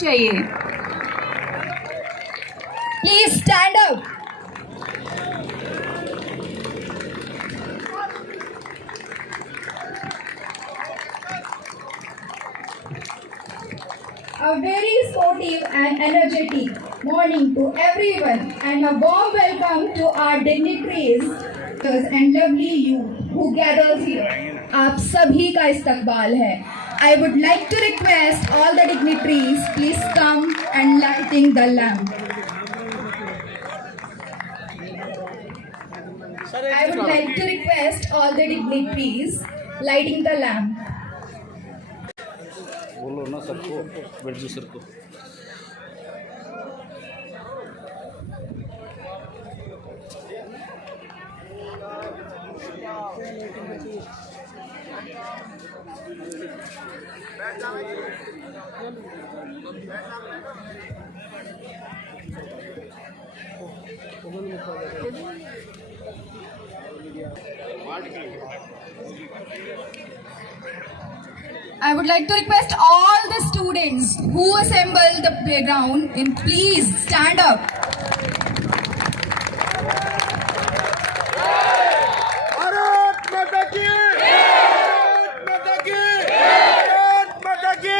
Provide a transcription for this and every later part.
चाहिए। Please stand up. A very sportive and energetic morning to everyone and a warm welcome to our dignitaries and lovely youth who gathers here. आप सभी का इस्तकबाल है। I would like to request all the dignitaries please come and lighting the lamp. I would like to request all the dignitaries lighting the lamp. बोलो ना सबको, Birju sir को। I would like to request all the students who assemble the playground in please stand up. Bharat माता की भारत माता की भारत माता की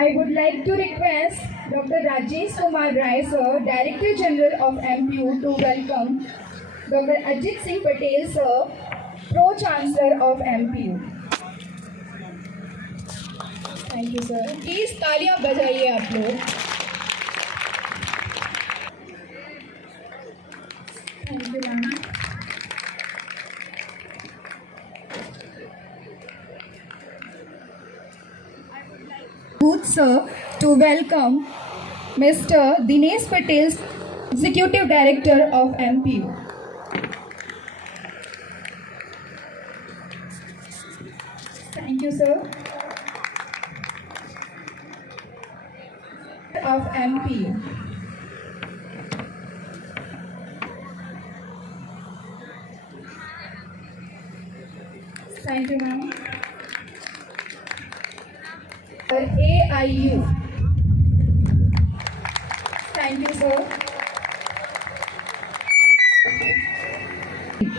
I would like to request Dr. Rajesh Kumar Rai, sir, Director General of MPU, to welcome Dr. Ajit Singh Patel, sir, Pro Chancellor of MPU. Thank you, sir. Please तालियां बजाइए आप लोग. Thank you, ma'am. Booth, sir, to welcome Mr. Dinesh Patel, Executive Director of MPU. Thank you, sir. Of MPU. Thank you, ma'am. AIU. Thank you, sir.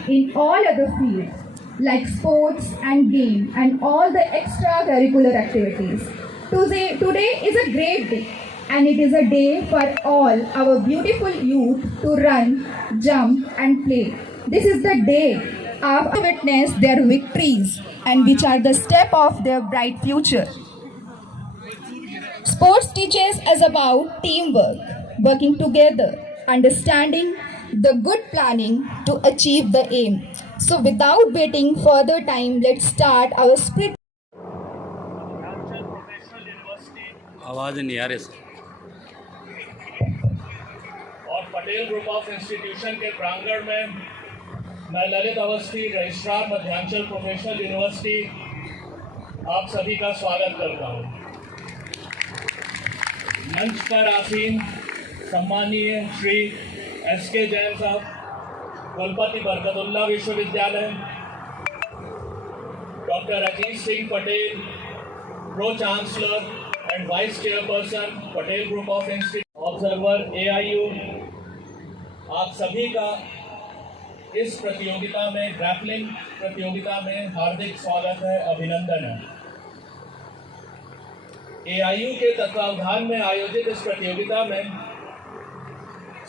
In all other fields like sports and game and all the extracurricular activities. Today is a great day and it is a day for all our beautiful youth to run, jump and play. This is the day to witness their victories and which are the step of their bright future. Sports teaches us about teamwork, working together, understanding the good planning to achieve the aim. So without waiting further time, let's start our spirit. आवाज़ नहीं आ रही sir. और Patel group of institution के प्रांगण में मैं Lalit Awasthi, registrar Madhyanchal professional university, आप सभी का स्वागत करता हूं। मंच पर आसीन सम्मानीय श्री एस.के. जैन साहब, कुलपति बरकतुल्लाह विश्वविद्यालय, doctor Ajit Singh Patel, pro chancellor and vice chairperson Patel group of institute, observer AIU, आप सभी का इस प्रतियोगिता में, ग्रैपलिंग प्रतियोगिता में हार्दिक स्वागत है, अभिनंदन है। AIU के तत्वावधान में आयोजित इस प्रतियोगिता में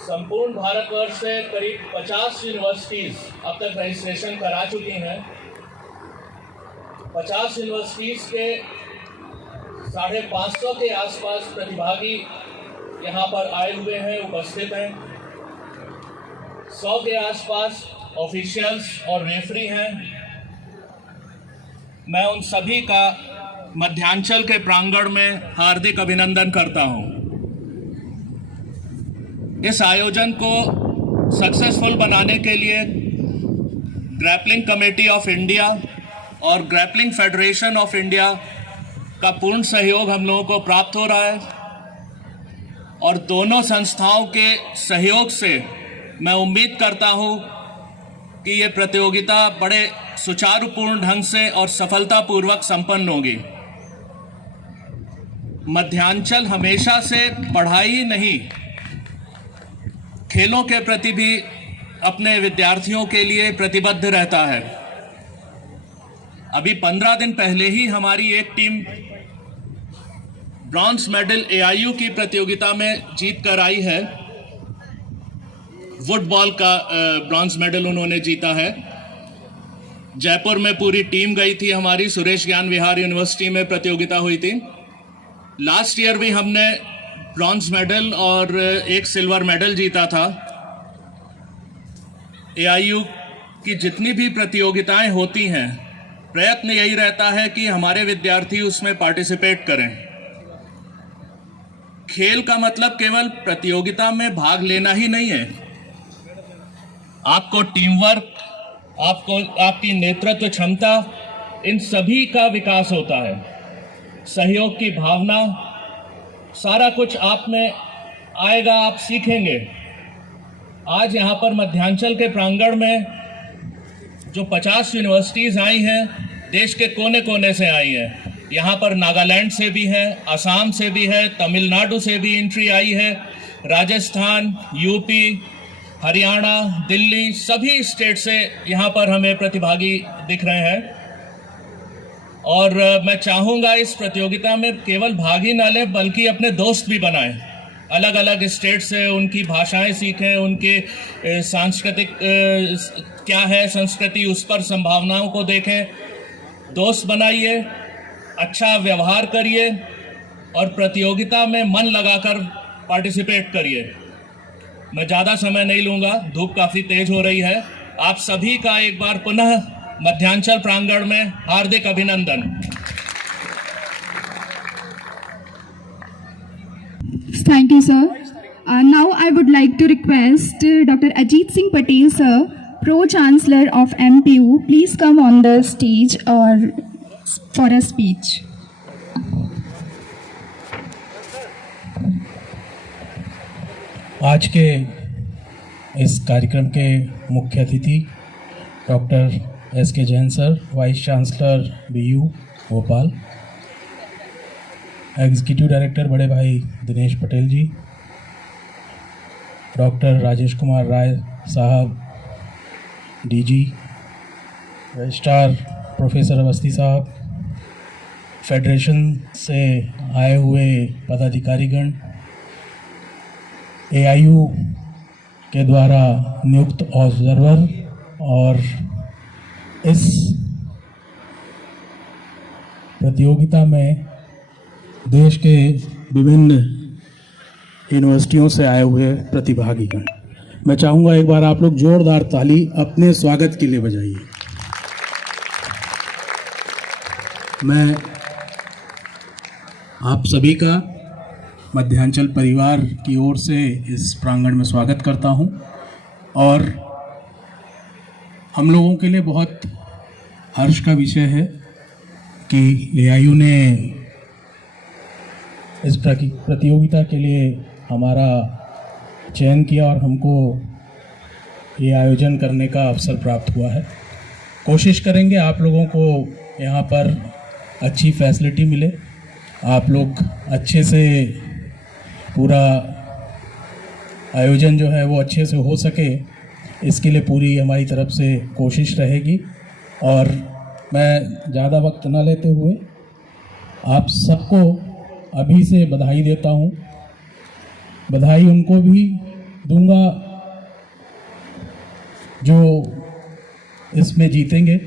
संपूर्ण भारतवर्ष से करीब 50 यूनिवर्सिटीज़ अब तक रजिस्ट्रेशन करा चुकी हैं। 50 यूनिवर्सिटीज़ के 550 के आसपास प्रतिभागी यहाँ पर आए हुए हैं, उपस्थित हैं। 100 के आसपास ऑफिशियल्स और रेफरी हैं। मैं उन सभी का मध्यांचल के प्रांगण में हार्दिक अभिनंदन करता हूं। इस आयोजन को सक्सेसफुल बनाने के लिए ग्रैपलिंग कमेटी ऑफ इंडिया और ग्रैपलिंग फेडरेशन ऑफ इंडिया का पूर्ण सहयोग हम लोगों को प्राप्त हो रहा है और दोनों संस्थाओं के सहयोग से मैं उम्मीद करता हूं कि ये प्रतियोगिता बड़े सुचारुपूर्ण ढंग से और सफलतापूर्वक संपन्न होगी। मध्यांचल हमेशा से पढ़ाई ही नहीं, खेलों के प्रति भी अपने विद्यार्थियों के लिए प्रतिबद्ध रहता है। अभी 15 दिन पहले ही हमारी एक टीम ब्रॉन्ज मेडल AIU की प्रतियोगिता में जीत कर आई है। फुटबॉल का ब्रॉन्ज मेडल उन्होंने जीता है। जयपुर में पूरी टीम गई थी हमारी, सुरेश ज्ञान विहार यूनिवर्सिटी में प्रतियोगिता हुई थी। लास्ट ईयर भी हमने ब्रॉन्ज मेडल और एक सिल्वर मेडल जीता था। AIU की जितनी भी प्रतियोगिताएं होती हैं, प्रयत्न यही रहता है कि हमारे विद्यार्थी उसमें पार्टिसिपेट करें। खेल का मतलब केवल प्रतियोगिता में भाग लेना ही नहीं है, आपको टीम वर्क, आपकी नेतृत्व क्षमता, इन सभी का विकास होता है। सहयोग की भावना, सारा कुछ आप में आएगा, आप सीखेंगे। आज यहाँ पर मध्यांचल के प्रांगण में जो 50 यूनिवर्सिटीज़ आई हैं, देश के कोने कोने से आई हैं। यहाँ पर नागालैंड से भी है, असम से भी है, तमिलनाडु से भी एंट्री आई है, राजस्थान, यूपी, हरियाणा, दिल्ली, सभी स्टेट से यहाँ पर हमें प्रतिभागी दिख रहे हैं। और मैं चाहूँगा इस प्रतियोगिता में केवल भाग ही ना लें, बल्कि अपने दोस्त भी बनाएं। अलग अलग स्टेट से उनकी भाषाएं सीखें, उनके सांस्कृतिक क्या है संस्कृति, उस पर संभावनाओं को देखें, दोस्त बनाइए, अच्छा व्यवहार करिए और प्रतियोगिता में मन लगाकर पार्टिसिपेट करिए। मैं ज़्यादा समय नहीं लूँगा, धूप काफ़ी तेज हो रही है। आप सभी का एक बार पुनः मध्यांचल प्रांगण में हार्दिक अभिनंदन। Thank you, sir. Now I would like to request Dr. Ajit Singh Patel, sir, Pro-Chancellor of MPU, please come on the stage for a speech. आज के इस कार्यक्रम के मुख्य अतिथि doctor SK Jain sir, vice chancellor BU Bhopal, executive director बड़े भाई दिनेश पटेल जी, doctor Rajesh Kumar Rai साहब DG, रजिस्ट्रार प्रोफेसर अवस्थी साहब, फेडरेशन से आए हुए पदाधिकारीगण, AIU के द्वारा नियुक्त ऑब्जर्वर और इस प्रतियोगिता में देश के विभिन्न यूनिवर्सिटियों से आए हुए प्रतिभागीगण, मैं चाहूँगा एक बार आप लोग जोरदार ताली अपने स्वागत के लिए बजाइए। मैं आप सभी का मध्यांचल परिवार की ओर से इस प्रांगण में स्वागत करता हूं और हम लोगों के लिए बहुत हर्ष का विषय है कि AIU ने इस प्रतियोगिता के लिए हमारा चयन किया और हमको ये आयोजन करने का अवसर प्राप्त हुआ है। कोशिश करेंगे आप लोगों को यहाँ पर अच्छी फैसिलिटी मिले, आप लोग अच्छे से पूरा आयोजन जो है वो अच्छे से हो सके, इसके लिए पूरी हमारी तरफ से कोशिश रहेगी। और मैं ज़्यादा वक्त न लेते हुए आप सबको अभी से बधाई देता हूँ। बधाई उनको भी दूंगा जो इसमें जीतेंगे,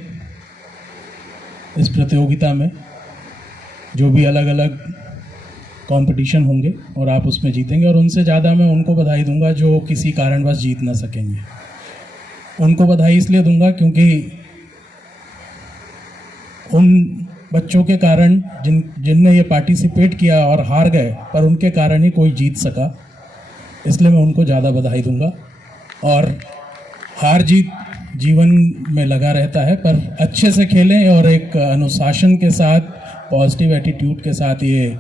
इस प्रतियोगिता में जो भी अलग अलग कंपटीशन होंगे और आप उसमें जीतेंगे, और उनसे ज़्यादा मैं उनको बधाई दूंगा जो किसी कारणवश जीत ना सकेंगे। उनको बधाई इसलिए दूंगा क्योंकि उन बच्चों के कारण जिनने ये पार्टिसिपेट किया और हार गए, पर उनके कारण ही कोई जीत सका, इसलिए मैं उनको ज़्यादा बधाई दूंगा। और हार जीत जीवन में लगा रहता है, पर अच्छे से खेलें और एक अनुशासन के साथ, पॉजिटिव एटीट्यूड के साथ ये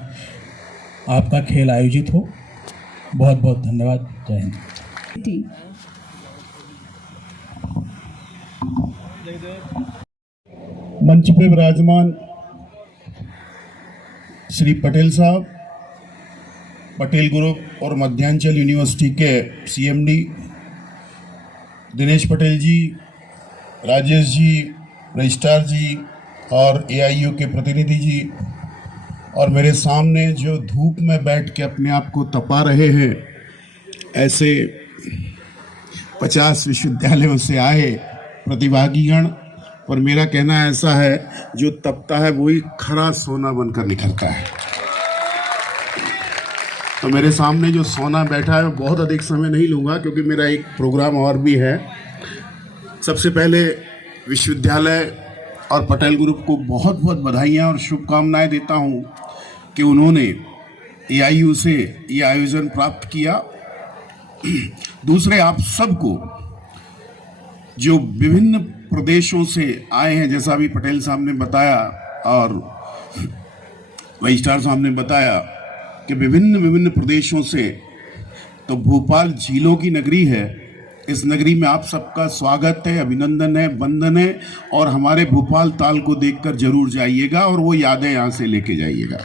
आपका खेल आयोजित हो। बहुत बहुत धन्यवाद। जय हिंद। मंच पे विराजमान श्री पटेल साहब, पटेल ग्रुप और मध्यांचल यूनिवर्सिटी के सीएमडी दिनेश पटेल जी, राजेश जी, रजिस्ट्रार जी और एआईयू के प्रतिनिधि जी, और मेरे सामने जो धूप में बैठ के अपने आप को तपा रहे हैं, ऐसे 50 विश्वविद्यालयों से आए प्रतिभागीगण। और मेरा कहना ऐसा है, जो तपता है वही खरा सोना बनकर निकलता है। तो मेरे सामने जो सोना बैठा है, बहुत अधिक समय नहीं लूँगा क्योंकि मेरा एक प्रोग्राम और भी है। सबसे पहले विश्वविद्यालय और पटेल ग्रुप को बहुत बहुत बधाइयाँ और शुभकामनाएं देता हूँ कि उन्होंने एआईयू से ये आयोजन प्राप्त किया। दूसरे, आप सबको जो विभिन्न प्रदेशों से आए हैं, जैसा अभी पटेल साहब ने बताया और रजिस्ट्रार साहब ने बताया कि विभिन्न प्रदेशों से, तो भोपाल झीलों की नगरी है। इस नगरी में आप सबका स्वागत है, अभिनंदन है, वंदन है, और हमारे भोपाल ताल को देखकर जरूर जाइएगा और वो यादें यहाँ से लेके जाइएगा।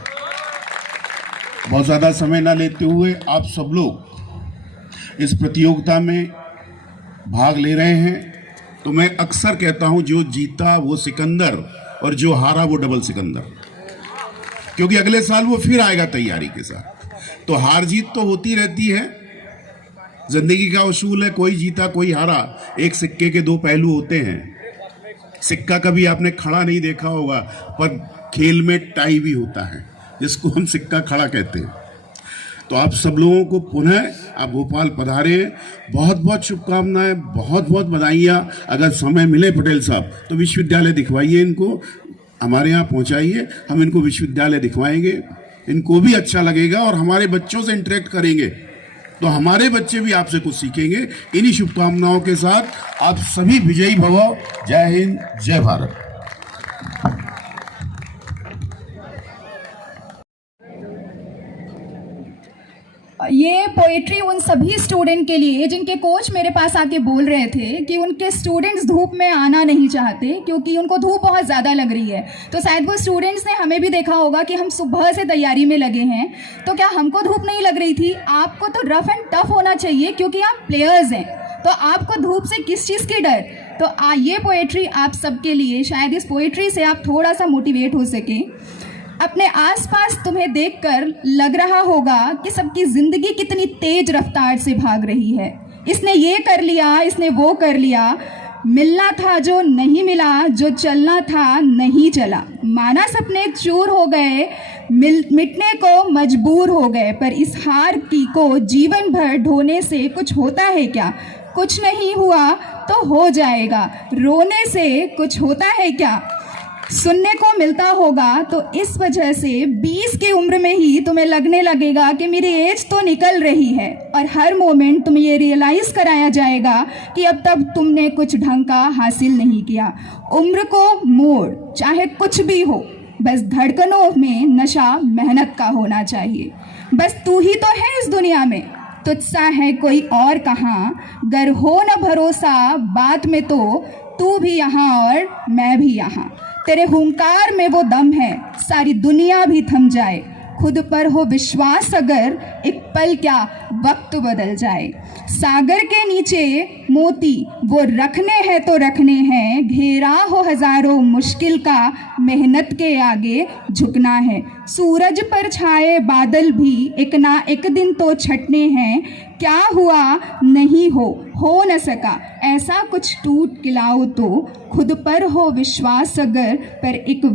बहुत ज़्यादा समय ना लेते हुए आप सब लोग इस प्रतियोगिता में भाग ले रहे हैं। तो मैं अक्सर कहता हूँ, जो जीता वो सिकंदर और जो हारा वो डबल सिकंदर, क्योंकि अगले साल वो फिर आएगा तैयारी के साथ। तो हार जीत तो होती रहती है, जिंदगी का उसूल है, कोई जीता कोई हारा, एक सिक्के के दो पहलू होते हैं। सिक्का कभी आपने खड़ा नहीं देखा होगा, पर खेल में टाई भी होता है, जिसको हम सिक्का खड़ा कहते हैं। तो आप सब लोगों को पुनः आप भोपाल पधारे, बहुत बहुत शुभकामनाएं, बहुत बहुत बधाइयाँ। अगर समय मिले पटेल साहब तो विश्वविद्यालय दिखवाइए, इनको हमारे यहाँ पहुँचाइए, हम इनको विश्वविद्यालय दिखवाएंगे, इनको भी अच्छा लगेगा और हमारे बच्चों से इंटरेक्ट करेंगे तो हमारे बच्चे भी आपसे कुछ सीखेंगे। इन्हीं शुभकामनाओं के साथ आप सभी विजयी भव। जय हिंद, जय भारत। ये पोएट्री उन सभी स्टूडेंट के लिए जिनके कोच मेरे पास आके बोल रहे थे कि उनके स्टूडेंट्स धूप में आना नहीं चाहते क्योंकि उनको धूप बहुत ज़्यादा लग रही है। तो शायद वो स्टूडेंट्स ने हमें भी देखा होगा कि हम सुबह से तैयारी में लगे हैं, तो क्या हमको धूप नहीं लग रही थी? आपको तो रफ एंड टफ होना चाहिए क्योंकि आप प्लेयर्स हैं, तो आपको धूप से किस चीज़ की डर? तो ये पोएट्री आप सबके लिए, शायद इस पोएट्री से आप थोड़ा सा मोटिवेट हो सकें। अपने आसपास तुम्हें देखकर लग रहा होगा कि सबकी ज़िंदगी कितनी तेज रफ्तार से भाग रही है। इसने ये कर लिया, इसने वो कर लिया, मिलना था जो नहीं मिला, जो चलना था नहीं चला, माना सपने चूर हो गए, मिटने को मजबूर हो गए। पर इस हार की को जीवन भर ढोने से कुछ होता है क्या? कुछ नहीं हुआ तो हो जाएगा। रोने से कुछ होता है क्या? सुनने को मिलता होगा। तो इस वजह से 20 की उम्र में ही तुम्हें लगने लगेगा कि मेरी एज तो निकल रही है, और हर मोमेंट तुम्हें ये रियलाइज़ कराया जाएगा कि अब तक तुमने कुछ ढंग का हासिल नहीं किया। उम्र को मोड़, चाहे कुछ भी हो, बस धड़कनों में नशा मेहनत का होना चाहिए। बस तू ही तो है इस दुनिया में, तुझसा है कोई और कहाँ। गर हो न भरोसा बात में तो तू भी यहाँ और मैं भी यहाँ। तेरे हुंकार में वो दम है, सारी दुनिया भी थम जाए। खुद पर हो विश्वास अगर, एक पल क्या वक्त बदल जाए। सागर के नीचे मोती वो रखने हैं तो रखने हैं, घेरा हो हजारों मुश्किल का, मेहनत के आगे झुकना है। सूरज पर छाए बादल भी एक ना एक दिन तो छटने हैं। क्या हुआ नहीं हो न सका, ऐसा कुछ टूट खिलाओ तो खुद पर हो विश्वास अगर, पर एक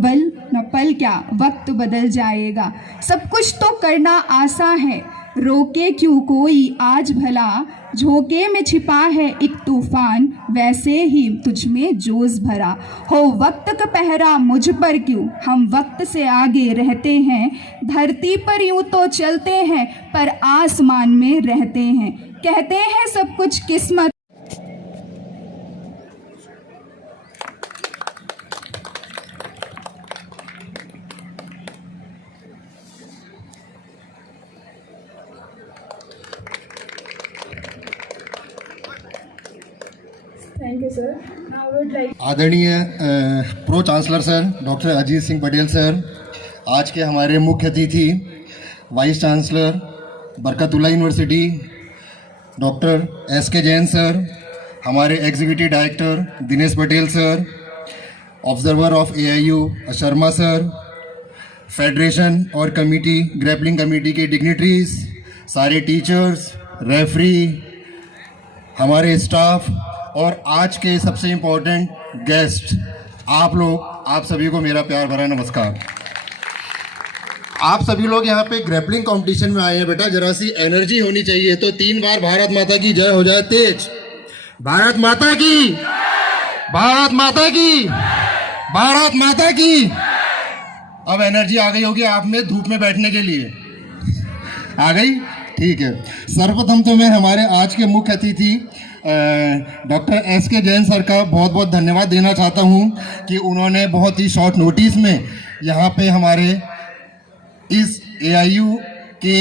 पल क्या वक्त बदल जाएगा। सब कुछ तो करना आसान है, रोके क्यों कोई आज भला। झोंके में छिपा है एक तूफान, वैसे ही तुझ में जोश भरा। हो वक्त का पहरा मुझ पर क्यों, हम वक्त से आगे रहते हैं। धरती पर यूं तो चलते हैं पर आसमान में रहते हैं। कहते हैं सब कुछ किस्मत। Thank you, sir. Now I would like आदरणीय pro chancellor sir doctor Ajit Singh Patel sir, आज के हमारे मुख्य अतिथि vice chancellor Barkatullah university doctor S K. Jain sir, हमारे executive director Dinesh Patel sir, observer of AIU Sharma sir, federation और कमेटी ग्रैपलिंग कमेटी के डिग्निटरीज, सारे टीचर्स, रेफरी, हमारे स्टाफ और आज के सबसे इम्पोर्टेंट गेस्ट आप लोग, आप सभी को मेरा प्यार भरा नमस्कार। आप सभी लोग यहाँ पे ग्रैपलिंग कंपटीशन में आए हैं बेटा, जरा सी एनर्जी होनी चाहिए। तो 3 बार भारत माता की जय हो जाए तेज। भारत माता की, भारत माता की, भारत माता की। अब एनर्जी आ गई होगी आप में धूप में बैठने के लिए, आ गई? ठीक है। सर्वप्रथम तो मैं हमारे आज के मुख्य अतिथि डॉक्टर एस.के. जैन सर का बहुत बहुत धन्यवाद देना चाहता हूं कि उन्होंने बहुत ही शॉर्ट नोटिस में यहाँ पे हमारे इस AIU के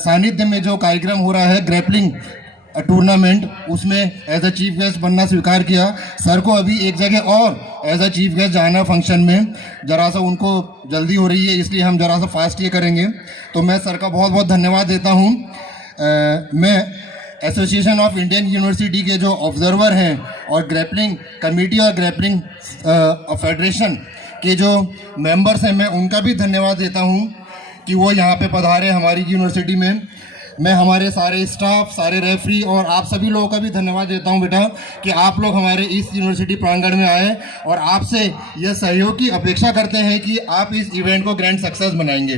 सानिध्य में जो कार्यक्रम हो रहा है ग्रैपलिंग टूर्नामेंट, उसमें एज अ चीफ गेस्ट बनना स्वीकार किया। सर को अभी एक जगह और एज अ चीफ गेस्ट जाना फंक्शन में, जरा सा उनको जल्दी हो रही है, इसलिए हम जरा सा फास्ट ये करेंगे। तो मैं सर का बहुत बहुत धन्यवाद देता हूँ। मैं एसोसिएशन ऑफ इंडियन यूनिवर्सिटी के जो ऑब्जर्वर हैं और ग्रैपलिंग कमेटी और ग्रैपलिंग फेडरेशन के जो मेंबर्स हैं, मैं उनका भी धन्यवाद देता हूँ कि वो यहाँ पे पधारे हमारी यूनिवर्सिटी में। मैं हमारे सारे स्टाफ, सारे रेफरी और आप सभी लोगों का भी धन्यवाद देता हूं बेटा कि आप लोग हमारे इस यूनिवर्सिटी प्रांगण में आए और आपसे यह सहयोग की अपेक्षा करते हैं कि आप इस इवेंट को ग्रैंड सक्सेस बनाएंगे।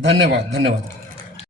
धन्यवाद, धन्यवाद।